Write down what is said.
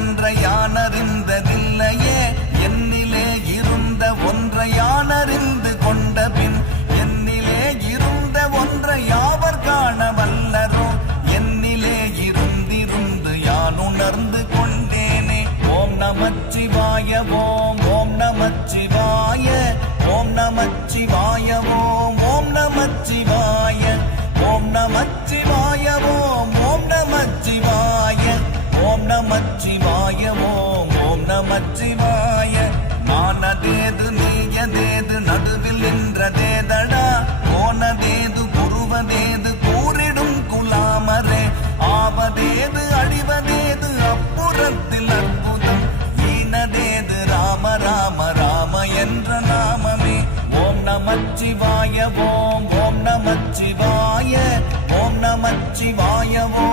ஒன்றை யானறிந்ததில்லையே என்னிலே இருந்த ஒன்றை யானறிந்து கொண்ட பின் என்னிலே இருந்த ஒன்றை யாவர் காண வல்லரோ என்னிலே இருந்திருந்து யான் உணர்ந்து கொண்டேனே. ஓம் நமச்சிவாய ஓம் ஓம் நமச்சிவாய ஓம் நமச்சிவாய ஓம் ஓம் நமச்சிவாய ஓம் நமச்சிவாய ஓம் ஓம் நமச்சிவாய ஓம் நமச்சிவாய ஓம் ஓம் நமச்சிவாய. நானதேது நீயதேது நடுவில் நின்றதேதடா போனதேது குருவதேது கூறிடும் குலாமரே ஆவதேது அழிவதேது அப்புறத்தில் அற்புதம் ஈனதேது ராம ராம ராம என்ற நாமமே. ஓம் நமச்சிவாய ஓம் ஓம் நமச்சிவாய ஓம் நமச்சிவாய ஓம்